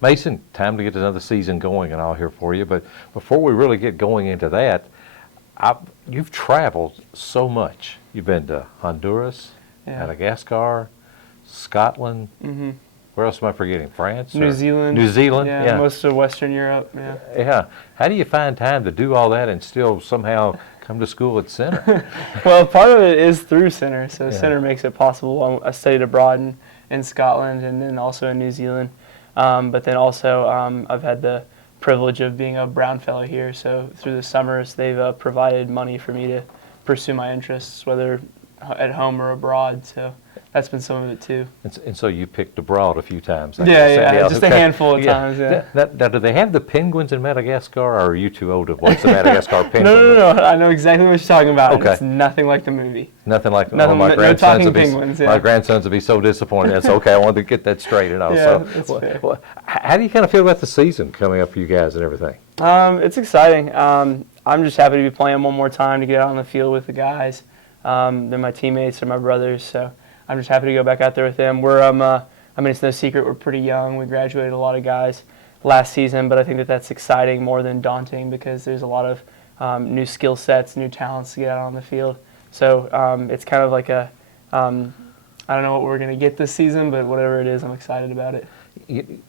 Mason, time to get another season going and all here for you. But before we really get going into that, you've traveled so much. You've been to Honduras, Madagascar, Scotland. Mm-hmm. Where else am I forgetting? France? New Zealand. New Zealand, yeah. Most of Western Europe, yeah. Yeah. How do you find time to do all that and still somehow come to school at Center? Well, part of it is through Center. So Center makes it possible. I studied abroad in Scotland and then also in New Zealand. But then also I've had the privilege of being a Brown Fellow here. So through the summers, they've provided money for me to pursue my interests, whether at home or abroad. So that's been some of it too. And so you picked abroad a few times. Just a handful of times. Yeah. Now, do they have the penguins in Madagascar, or are you too old to watch the Madagascar penguin? No. I know exactly what you're talking about. Okay. It's nothing like the movie. Nothing like nothing. My no talking penguins. My grandsons would be so disappointed. That's okay. I wanted to get that straight. And also, that's fair. How do you kind of feel about the season coming up for you guys and everything? It's exciting. I'm just happy to be playing one more time to get out on the field with the guys. They're my teammates, they're my brothers, so I'm just happy to go back out there with them. It's no secret we're pretty young. We graduated a lot of guys last season, but I think that's exciting more than daunting because there's a lot of new skill sets, new talents to get out on the field. So it's kind of like I don't know what we're going to get this season, but whatever it is, I'm excited about it.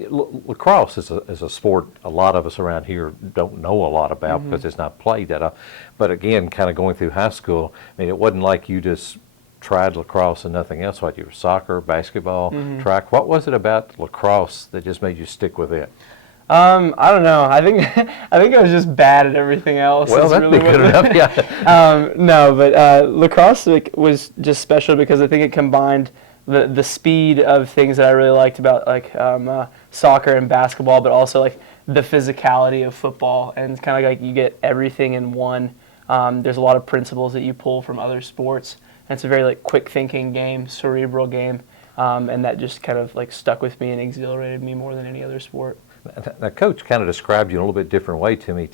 Lacrosse is a sport a lot of us around here don't know a lot about because it's not played that often. But again, kind of going through high school, I mean, it wasn't like you just tried lacrosse and nothing else. What, you were soccer, basketball, track. What was it about lacrosse that just made you stick with it? I don't know. I think I was just bad at everything else. Well, that'd be good enough. Yeah. No, but lacrosse was just special because I think it combined the speed of things that I really liked about soccer and basketball, but also like the physicality of football, and it's kind of like you get everything in one. There's a lot of principles that you pull from other sports, and it's a very like quick thinking game, cerebral game, and that just kind of like stuck with me and exhilarated me more than any other sport. Now, Coach kind of described you in a little bit different way to me.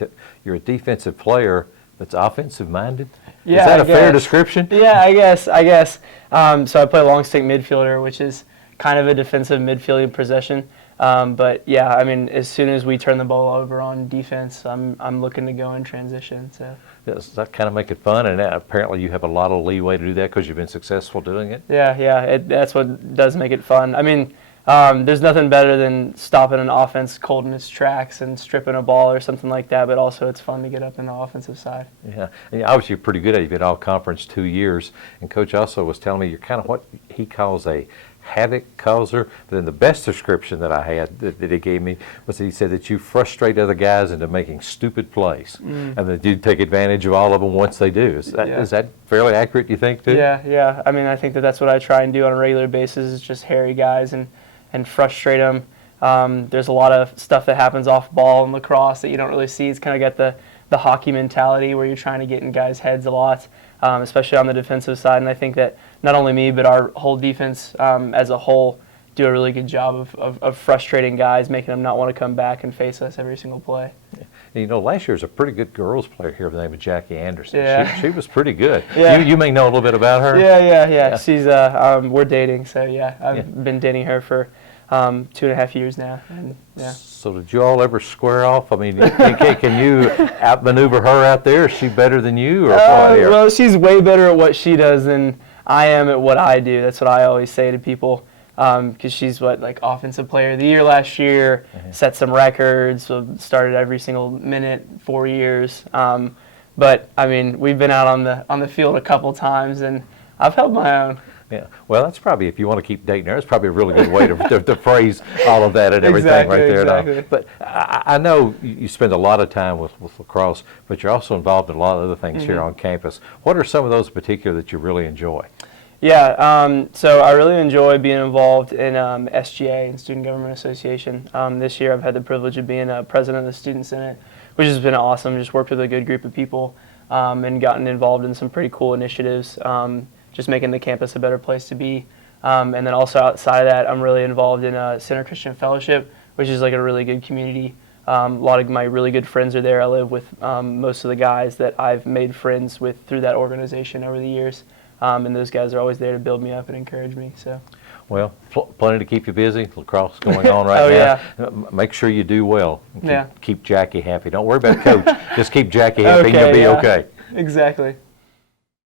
You're a defensive player that's offensive minded. Yeah, is that a fair description? Yeah, I guess. So I play long stick midfielder, which is kind of a defensive midfielding possession. But yeah, I mean, as soon as we turn the ball over on defense, I'm looking to go in transition. So does that kind of make it fun? And apparently you have a lot of leeway to do that because you've been successful doing it. Yeah. That's what does make it fun. I mean, there's nothing better than stopping an offense cold in its tracks and stripping a ball or something like that, but also it's fun to get up in the offensive side. Yeah, and obviously you're pretty good at it. You've been all-conference 2 years, and Coach also was telling me you're kind of what he calls a havoc causer. But then the best description that I had that he gave me was that he said that you frustrate other guys into making stupid plays, and that you take advantage of all of them once they do. Is that fairly accurate, you think, too? Yeah. I mean, I think that's what I try and do on a regular basis is just harry guys and frustrate them. There's a lot of stuff that happens off ball in lacrosse that you don't really see. It's kind of got the hockey mentality where you're trying to get in guys' heads a lot, especially on the defensive side. And I think that not only me, but our whole defense as a whole do a really good job of frustrating guys, making them not want to come back and face us every single play. Yeah. You know, last year was a pretty good girls player here by the name of Jackie Anderson. Yeah. She was pretty good. Yeah. You may know a little bit about her. Yeah. She's we're dating, so yeah, I've been dating her for 2.5 years now. And, yeah. So did you all ever square off? I mean, can you outmaneuver her out there? Is she better than you, or what? Well, she's way better at what she does than I am at what I do. That's what I always say to people. Because she's offensive player of the year last year, set some records, started every single minute, 4 years. But I mean, we've been out on the field a couple times, and I've held my own. Yeah, well, that's probably, if you want to keep dating her, that's probably a really good way to phrase all of that and everything right there. Exactly. But I know you spend a lot of time with lacrosse, but you're also involved in a lot of other things here on campus. What are some of those in particular that you really enjoy? Yeah, so I really enjoy being involved in SGA, and Student Government Association. This year I've had the privilege of being president of the Student Senate, which has been awesome. Just worked with a good group of people and gotten involved in some pretty cool initiatives, just making the campus a better place to be. And then also outside of that, I'm really involved in Center Christian Fellowship, which is like a really good community. A lot of my really good friends are there. I live with most of the guys that I've made friends with through that organization over the years. And those guys are always there to build me up and encourage me. So, Well, plenty to keep you busy. Lacrosse going on right Oh, now. yeah. Make sure you do well. And Yeah. Keep Jackie happy. Don't worry about coach. Just keep Jackie happy and Okay, you'll be yeah. okay. Exactly.